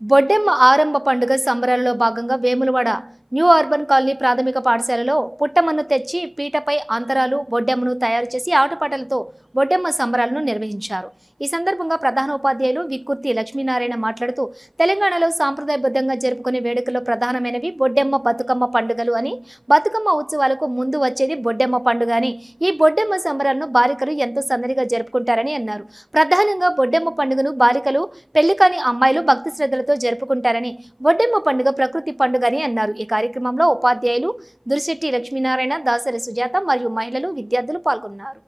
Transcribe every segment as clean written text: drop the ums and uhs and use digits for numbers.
బొడ్డెమ్మ ఆరంభ పండుగ సంబరాల్లో భాగంగా వేములవాడ న్యూ అర్బన్ కాలనీ ప్రాథమిక పాఠశాలలో పుట్టమ్మను తెచ్చి పీటపై అంతరాలు బొడ్డెమ్మను తయారు చేసి ఆటపాటలతో బొడ్డెమ్మ సంబరాలను నిర్వహించారు. ఈ సందర్భంగా ప్రధాన ఉపాధ్యాయులు విక్కుర్తి లక్ష్మీనారాయణ మాట్లాడుతూ తెలంగాణలో సాంప్రదాయబద్ధంగా జరుపుకునే వేడుకల్లో ప్రధానమైనవి బొడ్డెమ్మ బతుకమ్మ పండుగలు అని, బతుకమ్మ ఉత్సవాలకు ముందు వచ్చేది బొడ్డెమ్మ పండుగ అని, ఈ బొడ్డెమ్మ సంబరాలను బాలికలు ఎంతో సందడిగా జరుపుకుంటారని అన్నారు. ప్రధానంగా బొడ్డెమ్మ పండుగను బాలికలు, పెళ్లి కాని అమ్మాయిలు భక్తి శ్రద్ధలతో జరుపుకుంటారని, బొడ్డెమ్మ పండుగ ప్రకృతి పండుగ అని అన్నారు. ఈ కార్యక్రమంలో ఉపాధ్యాయులు దుర్శెట్టి లక్ష్మీనారాయణ, దాసరి సుజాత మరియు మహిళలు, విద్యార్థులు పాల్గొన్నారు.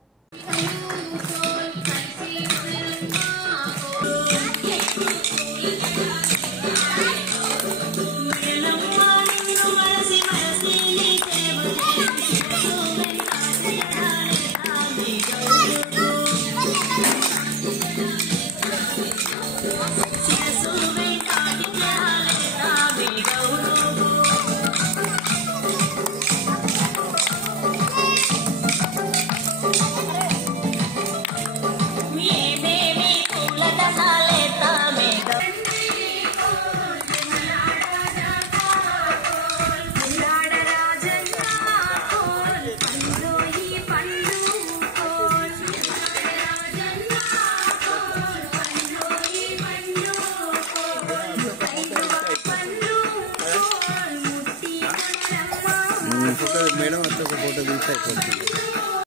మేడం వచ్చి ఒక ఫోటో తీసి